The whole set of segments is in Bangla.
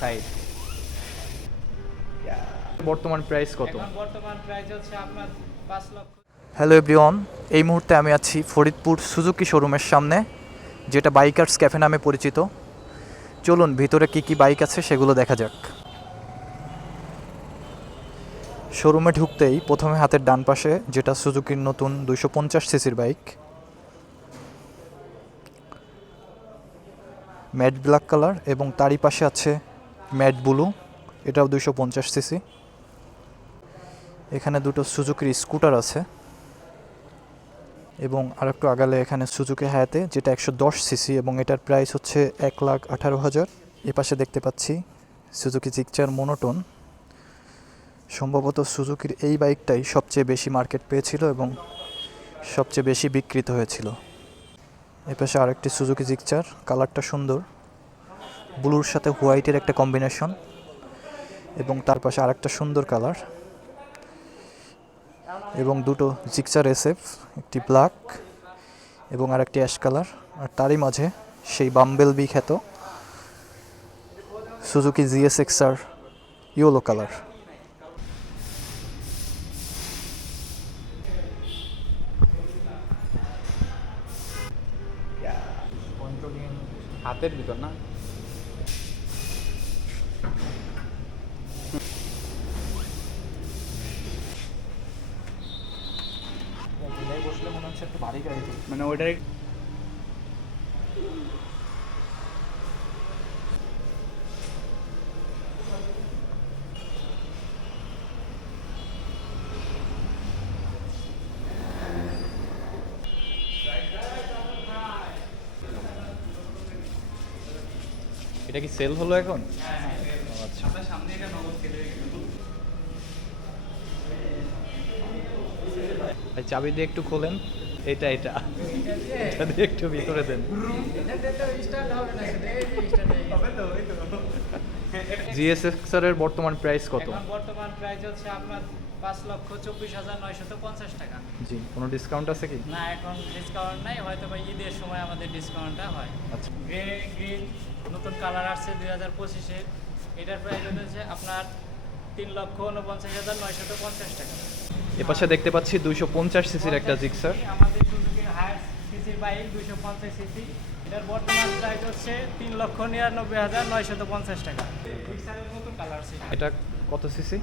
সাইড বর্তমান প্রাইস কত? বর্তমান প্রাইস হচ্ছে আপনার পাঁচ লক্ষ। হ্যালো এভরিওয়ান এই মুহূর্তে আমি আছি ফরিদপুর সুজুকি শোরুমের সামনে যেটা বাইকার্স ক্যাফে নামে পরিচিত। চলুন ভিতরে কি কি বাইক আছে সেগুলো দেখা যাক। শোরুমে ঢুকতেই প্রথমে হাতের ডান পাশে যেটা সুজুকির নতুন দুইশো পঞ্চাশ সিসির বাইক ম্যাট ব্ল্যাক কালার এবং তারই পাশে আছে ম্যাট ব্লু, এটাও দুইশো পঞ্চাশ সিসি। এখানে দুটো সুজুকির স্কুটার আছে এবং আর একটু আগালে এখানে সুজুকি হায়াতে, যেটা একশো দশ সিসি এবং এটার প্রাইস হচ্ছে এক লাখ আঠারো হাজার। এ পাশে দেখতে পাচ্ছি সুজুকি জিকচার মোনোটোন। সম্ভবত সুজুকির এই বাইকটাই সবচেয়ে বেশি মার্কেট পেয়েছিল এবং সবচেয়ে বেশি বিক্রিত হয়েছিল। এ পাশে আরেকটি সুজুকি জিকচার কালারটা সুন্দর। ব্লুর সাথে হোয়াইটের একটা কম্বিনেশন এবং তার পাশে আরেকটা সুন্দর কালার। এবং দুটো জিক্সার এসএফ একটি ব্ল্যাক এবং আরেকটি অ্যাশ কালার আর তারই মাঝে সেই বাম্বেল বি খ্যাত Suzuki GS XR yellow colour হাতের ভিতর না? বসলে মনে হচ্ছে এটা কি সেল হলো এখন? ভাই, চাবি দিয়ে একটু খোলেন। এটা এটা। এটা দিয়ে একটু ভিতরে দেন। স্টার্ট হবে না সেটা এই যে স্টার্ট হবে তো এই তো জিএস এক্সআর এর বর্তমান প্রাইস কত? এখন বর্তমান প্রাইস হচ্ছে আপনার পাঁচ লক্ষ চব্বিশ হাজার নয়শত পঞ্চাশ টাকা। জি কোনো ডিসকাউন্ট আছে কি? না এখন ডিসকাউন্ট নাই হয়তো বা ঈদের সময় আমাদের ডিসকাউন্টটা হয়। আচ্ছা। গ্রে গ্রিন নতুন কালার আসছে দুই হাজার পঁচিশে। এটার প্রাইস হচ্ছে আপনার তিন লক্ষ উনপঞ্চাশ হাজার নয়শত পঞ্চাশ টাকা। এ পাশে দেখতে পাচ্ছি দুইশো পঞ্চাশ সিসির একটা জিক্সার আমাদের সিসির বাইক দুইশো পঞ্চাশ সিসি এটার বর্তমান প্রাইস হচ্ছে তিন লক্ষ নিরানব্বই হাজার নয়শত পঞ্চাশ টাকা। জিক্সারের নতুন কালার আছে এটা কত সিসি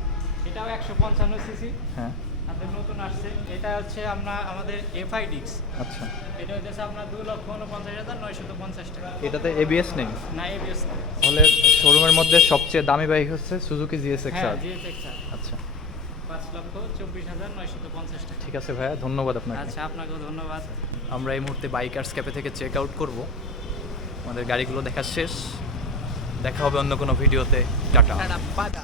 এটাও একশো পঞ্চান্ন সিসি হ্যাঁ। আমাদের নতুন আসছে। এটা হচ্ছে আমরা আমাদের এফআই ডিক্স আচ্ছা। এটা হচ্ছে আপনার দুই লক্ষ উনপঞ্চাশ হাজার নয়শত পঞ্চাশ টাকা। এটাতে এবিএস নেই? না এবিএস তাহলে শোরুমের মধ্যে সবচেয়ে দামি বাইক হচ্ছে সুজুকি জিএস হ্যাঁ জিএসএক্স আচ্ছা। লক্ষ চব্বিশ হাজার নয়শত পঞ্চাশ টাকা। ঠিক আছে ভাইয়া ধন্যবাদ আপনাকে। আচ্ছা আপনাকেও ধন্যবাদ। আমরা এই মুহূর্তে বাইকার্স ক্যাফে থেকে চেক আউট করব। আমাদের গাড়িগুলো দেখা শেষ। দেখা হবে অন্য কোনো ভিডিওতে। টাটা। টাটা